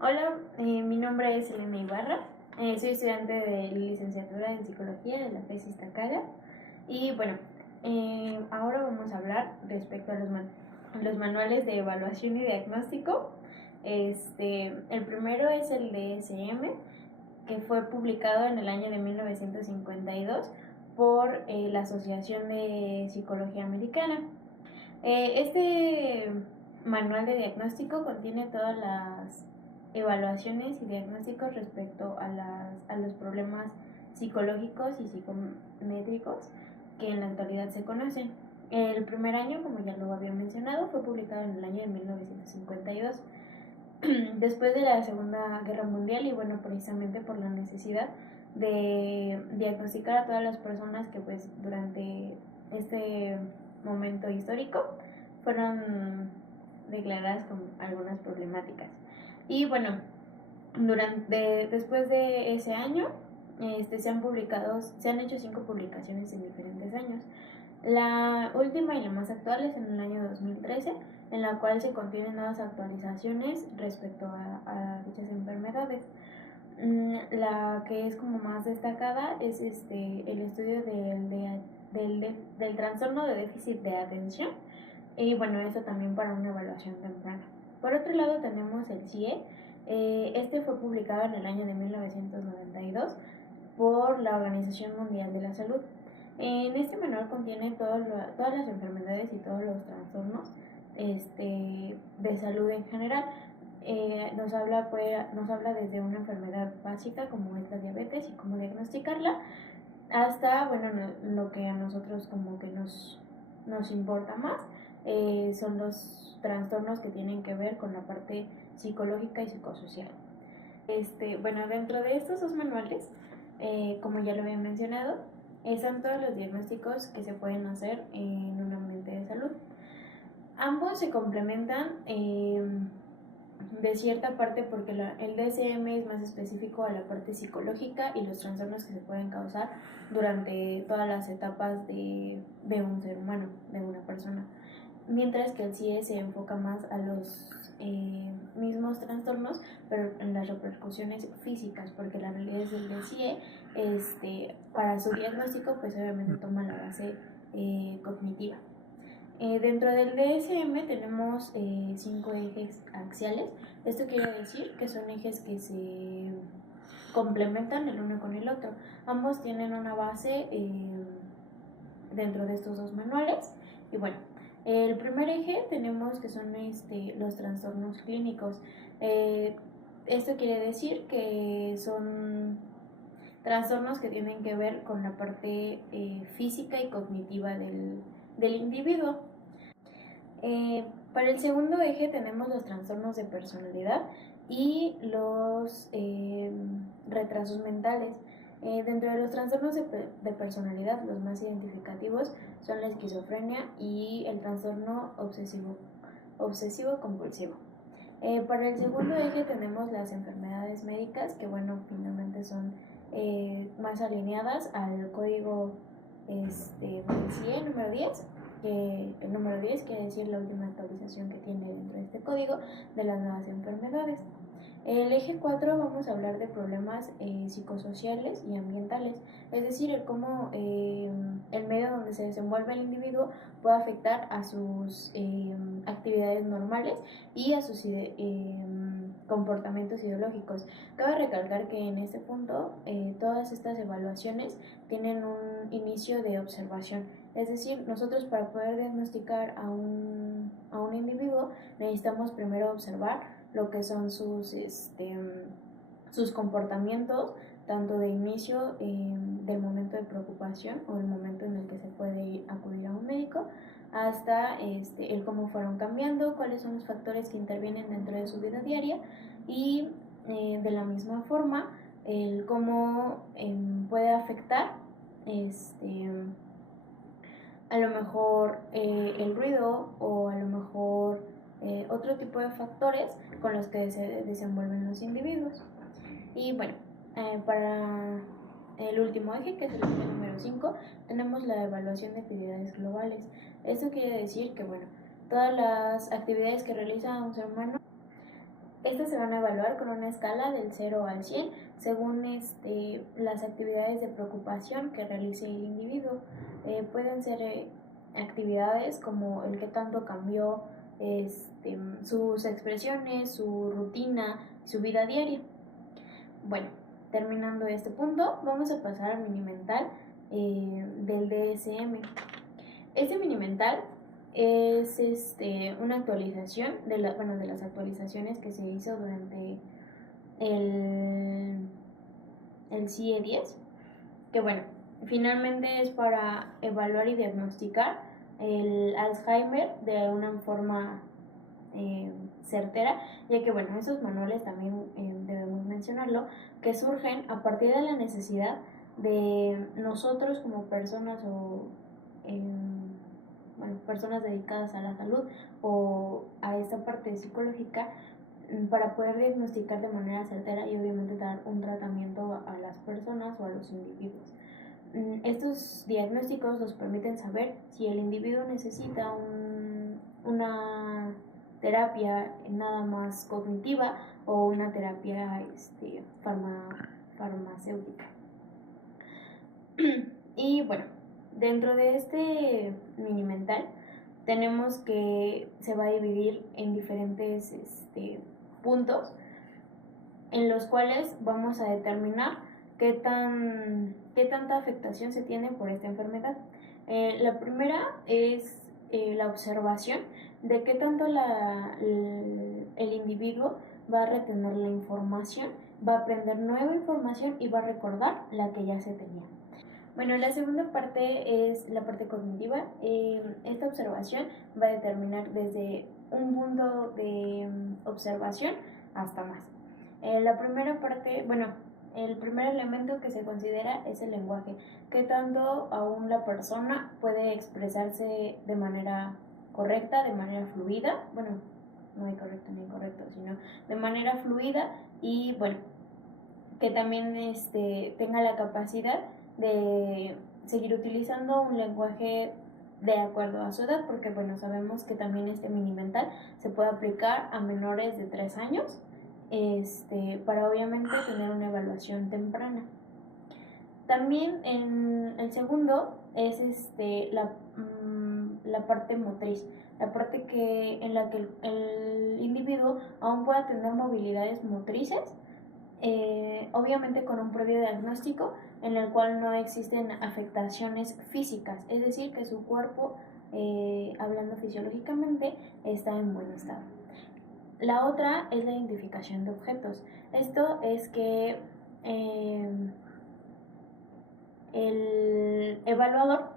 Hola, mi nombre es Elena Ibarra, soy estudiante de licenciatura en Psicología de la FES Iztacala y bueno, ahora vamos a hablar respecto a los manuales de evaluación y diagnóstico. El primero es el DSM, que fue publicado en el año de 1952 por la Asociación de Psicología Americana. Este manual de diagnóstico contiene todas las evaluaciones y diagnósticos respecto a los problemas psicológicos y psicométricos que en la actualidad se conocen. El primer año, como ya lo había mencionado, fue publicado en el año de 1952, después de la Segunda Guerra Mundial, y bueno, precisamente por la necesidad de diagnosticar a todas las personas que pues durante este momento histórico fueron declaradas con algunas problemáticas. Y bueno, después de ese año se han hecho 5 publicaciones en diferentes años. La última y la más actual es en el año 2013, en la cual se contienen nuevas actualizaciones respecto a dichas enfermedades. La que es como más destacada es el estudio del trastorno de déficit de atención, y bueno, eso también para una evaluación temprana. Por otro lado tenemos el CIE. Este fue publicado en el año de 1992 por la Organización Mundial de la Salud. En este manual contiene todas las enfermedades y todos los trastornos de salud en general. Nos habla desde una enfermedad básica como es la diabetes y cómo diagnosticarla, hasta bueno, lo que a nosotros como que nos importa más, son los trastornos que tienen que ver con la parte psicológica y psicosocial. Bueno, dentro de estos dos manuales, como ya lo había mencionado, están todos los diagnósticos que se pueden hacer en un ambiente de salud. Ambos se complementan de cierta parte porque el DSM es más específico a la parte psicológica y los trastornos que se pueden causar durante todas las etapas de un ser humano, de una persona, mientras que el CIE se enfoca más a los mismos trastornos, pero en las repercusiones físicas, porque la realidad es el CIE, para su diagnóstico, pues obviamente toma la base cognitiva. Dentro del DSM tenemos 5 ejes axiales. Esto quiere decir que son ejes que se complementan el uno con el otro. Ambos tienen una base dentro de estos dos manuales. Y bueno, el primer eje tenemos que son los trastornos clínicos. Esto quiere decir que son trastornos que tienen que ver con la parte física y cognitiva del individuo. Para el segundo eje tenemos los trastornos de personalidad y los retrasos mentales. Dentro de los trastornos de personalidad, los más identificativos son la esquizofrenia y el trastorno obsesivo-compulsivo. Para el segundo eje tenemos las enfermedades médicas, que bueno, finalmente son más alineadas al código del CIE número 10, que el número 10 quiere decir la última actualización que tiene dentro de este código de las nuevas enfermedades. El eje 4 vamos a hablar de problemas psicosociales y ambientales, es decir, el cómo el medio donde se desenvuelve el individuo puede afectar a sus actividades normales y a sus comportamientos ideológicos. Cabe recalcar que en este punto todas estas evaluaciones tienen un inicio de observación, es decir, nosotros para poder diagnosticar a un individuo necesitamos primero observar lo que son sus comportamientos, tanto de inicio del momento de preocupación o el momento en el que se puede acudir a un médico, hasta el cómo fueron cambiando, cuáles son los factores que intervienen dentro de su vida diaria, y de la misma forma el cómo puede afectar a lo mejor el ruido, o a lo mejor otro tipo de factores con los que se desenvuelven los individuos. Y bueno, para el último eje, que es el eje número 5, tenemos la evaluación de actividades globales. Esto quiere decir que bueno, todas las actividades que realiza un ser humano Estas se van a evaluar con una escala del 0 al 100 según las actividades de preocupación que realice el individuo. Pueden ser actividades como el que tanto cambió sus expresiones, su rutina, su vida diaria. Bueno, terminando este punto, vamos a pasar al mini mental del DSM. Este mini mental es una actualización de las actualizaciones que se hizo durante el CIE 10, que bueno, finalmente es para evaluar y diagnosticar el Alzheimer de una forma certera, ya que bueno, esos manuales también debemos mencionarlo, que surgen a partir de la necesidad de nosotros como personas o personas dedicadas a la salud o a esta parte psicológica, para poder diagnosticar de manera certera y obviamente dar un tratamiento a las personas o a los individuos. Estos diagnósticos nos permiten saber si el individuo necesita una terapia nada más cognitiva o una terapia farmacéutica. Y bueno, dentro de este mini mental tenemos que se va a dividir en diferentes puntos en los cuales vamos a determinar qué tanta afectación se tiene por esta enfermedad. La primera es la observación de qué tanto el individuo va a retener la información, va a aprender nueva información y va a recordar la que ya se tenía. Bueno, la segunda parte es la parte cognitiva. Esta observación va a determinar desde un punto de observación hasta más. La primera parte, el primer elemento que se considera es el lenguaje. ¿Qué tanto aún la persona puede expresarse de manera correcta, de manera fluida? Bueno, no hay correcto ni incorrecto, sino de manera fluida y bueno, que también tenga la capacidad de seguir utilizando un lenguaje de acuerdo a su edad, porque bueno, sabemos que también este mini mental se puede aplicar a menores de 3 años para obviamente tener una evaluación temprana. También en el segundo es la parte motriz, la parte en la que el individuo aún pueda tener movilidades motrices, obviamente con un previo diagnóstico en el cual no existen afectaciones físicas, es decir, que su cuerpo, hablando fisiológicamente, está en buen estado. La otra es la identificación de objetos. Esto es que el evaluador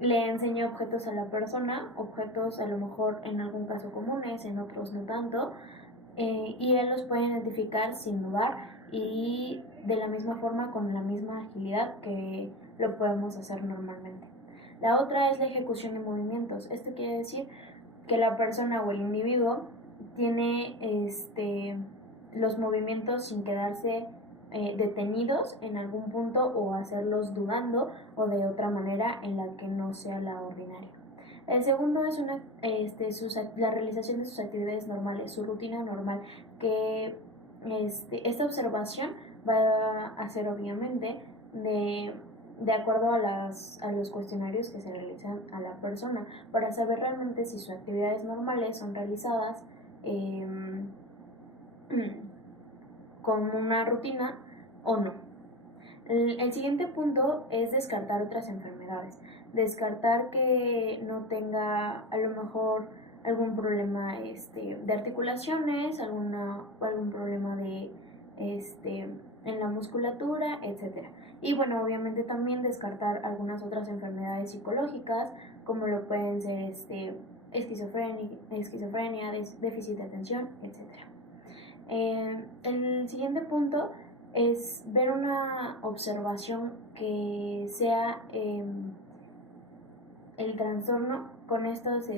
le enseña objetos a la persona, objetos a lo mejor en algún caso comunes, en otros no tanto, y él los puede identificar sin dudar y de la misma forma, con la misma agilidad que lo podemos hacer normalmente. La otra es la ejecución de movimientos. Esto quiere decir que la persona o el individuo tiene los movimientos sin quedarse detenidos en algún punto o hacerlos dudando o de otra manera en la que no sea la ordinaria. El segundo es la realización de sus actividades normales, su rutina normal, que esta observación va a ser obviamente de acuerdo a los cuestionarios que se realizan a la persona, para saber realmente si sus actividades normales son realizadas con una rutina o no. El siguiente punto es descartar otras enfermedades, descartar que no tenga a lo mejor algún problema de articulaciones, algún problema en la musculatura, etc. Y bueno, obviamente también descartar algunas otras enfermedades psicológicas, como lo pueden ser esquizofrenia, déficit de atención, etc. El siguiente punto es ver una observación que sea el trastorno con estos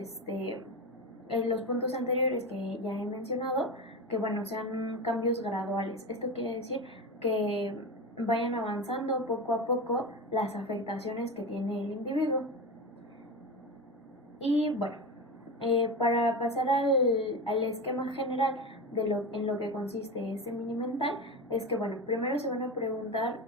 los puntos anteriores que ya he mencionado, que bueno, sean cambios graduales. Esto quiere decir que vayan avanzando poco a poco las afectaciones que tiene el individuo. Y bueno, para pasar al esquema general en lo que consiste este mini mental es que, bueno, primero se van a preguntar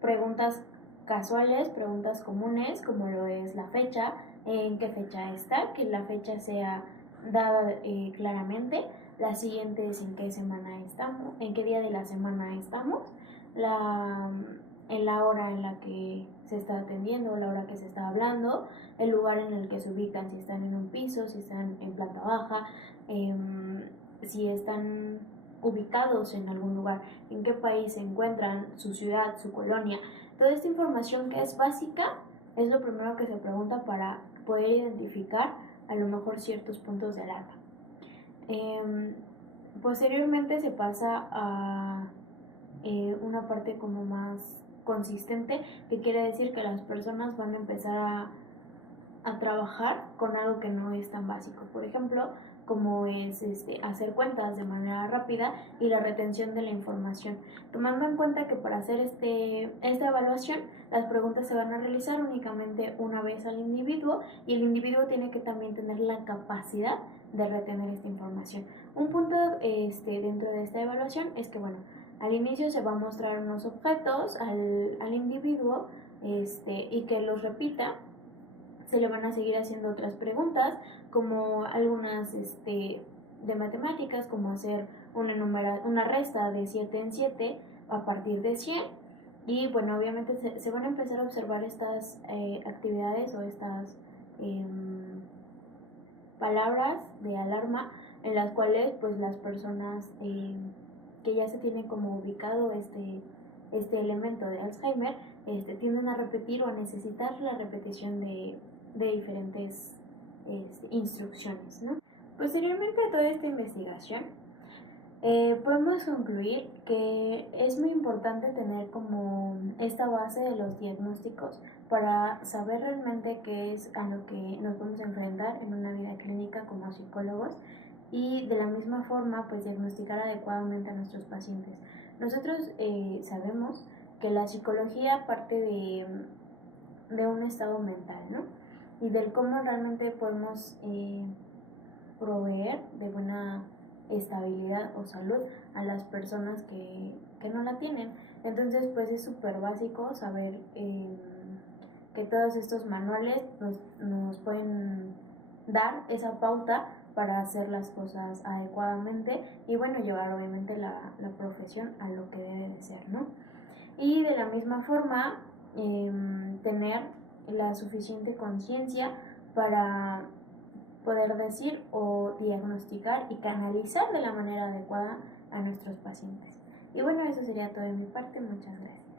preguntas casuales, preguntas comunes, como lo es la fecha, en qué fecha está, que la fecha sea dada claramente. La siguiente es en qué semana estamos, en qué día de la semana estamos, en la hora en la que se está atendiendo, la hora que se está hablando, el lugar en el que se ubican, si están en un piso, si están en planta baja, si están ubicados en algún lugar, en qué país se encuentran, su ciudad, su colonia. Toda esta información que es básica es lo primero que se pregunta para poder identificar a lo mejor ciertos puntos de alarma. Posteriormente se pasa a una parte como más consistente, que quiere decir que las personas van a empezar a trabajar con algo que no es tan básico. Por ejemplo, como es hacer cuentas de manera rápida y la retención de la información, tomando en cuenta que para hacer esta evaluación las preguntas se van a realizar únicamente una vez al individuo y el individuo tiene que también tener la capacidad de retener esta información. Un punto dentro de esta evaluación es que, bueno, al inicio se va a mostrar unos objetos al individuo y que los repita. Se le van a seguir haciendo otras preguntas, como algunas de matemáticas, como hacer una resta de 7 en 7 a partir de 100. Y bueno, obviamente se van a empezar a observar estas actividades o estas palabras de alarma en las cuales pues las personas que ya se tienen como ubicado este elemento de Alzheimer tienden a repetir o a necesitar la repetición de diferentes instrucciones, ¿no? Posteriormente a toda esta investigación, podemos concluir que es muy importante tener como esta base de los diagnósticos para saber realmente qué es a lo que nos vamos a enfrentar en una vida clínica como psicólogos y de la misma forma pues diagnosticar adecuadamente a nuestros pacientes. Nosotros sabemos que la psicología parte de un estado mental, ¿no? Y del cómo realmente podemos proveer de buena estabilidad o salud a las personas que no la tienen. Entonces pues es súper básico saber que todos estos manuales nos pueden dar esa pauta para hacer las cosas adecuadamente y bueno, llevar obviamente la profesión a lo que debe de ser, ¿no? Y de la misma forma tener la suficiente conciencia para poder decir o diagnosticar y canalizar de la manera adecuada a nuestros pacientes. Y bueno, eso sería todo de mi parte. Muchas gracias.